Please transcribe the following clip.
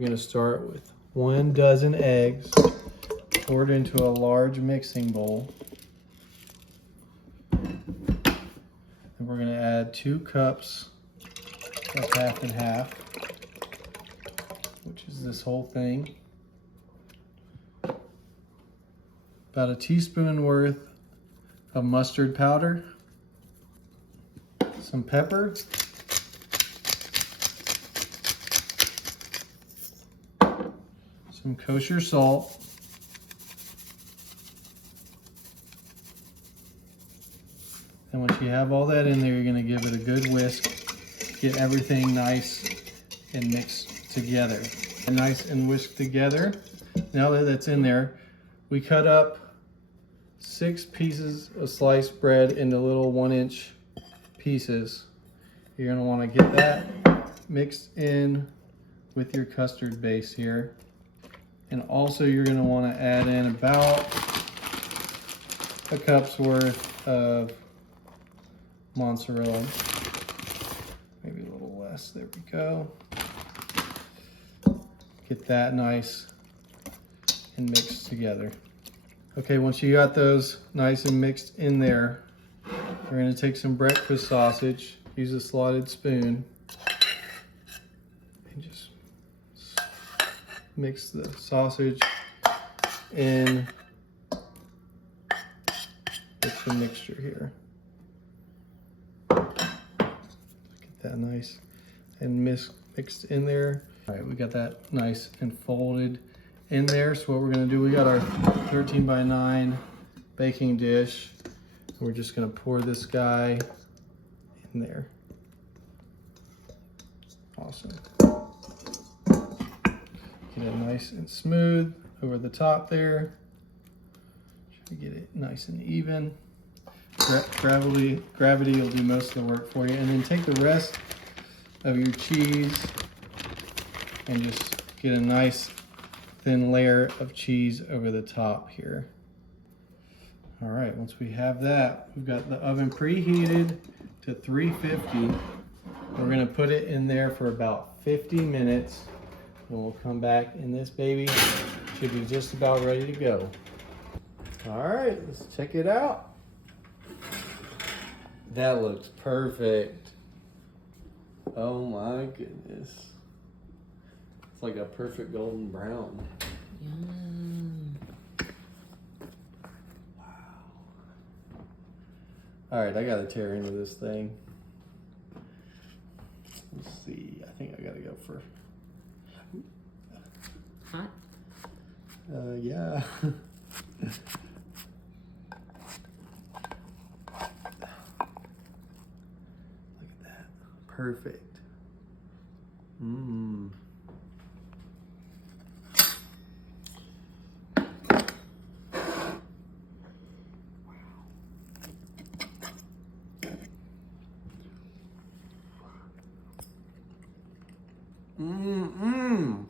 You're going to start with 1 dozen eggs, pour it into a large mixing bowl. And we're going to add 2 cups of half and half, which is this whole thing. About a teaspoon worth of mustard powder, some pepper, some kosher salt, and once you have all that in there, you're going to give it a good whisk, get everything nice and mixed together. And nice and whisked together. Now that that's in there, we cut up 6 pieces of sliced bread into little 1-inch pieces. You're going to want to get that mixed in with your custard base here. And also you're going to want to add in about a cup's worth of mozzarella. Maybe a little less. There we go. Get that nice and mixed together. Okay, once you got those nice and mixed in there, we're going to take some breakfast sausage, use a slotted spoon, and just mix the sausage in with the mixture here. Get that nice and mixed in there. All right, we got that nice and folded in there. So what we're going to do, we got our 13 by 9 baking dish. We're just going to pour this guy in there. Awesome. Get it nice and smooth over the top there. Try to get it nice and even. Gravity will do most of the work for you. And then take the rest of your cheese and just get a nice thin layer of cheese over the top here. All right, once we have that, we've got the oven preheated to 350. We're gonna put it in there for about 50 minutes. And we'll come back and this baby should be just about ready to go. All right, let's check it out. That looks perfect. Oh my goodness. It's like a perfect golden brown. Yum. Wow. All right, I gotta tear into this thing. Let's see, I think I gotta go for... Hot? Yeah. Look at that, perfect. Mmm. Mmm.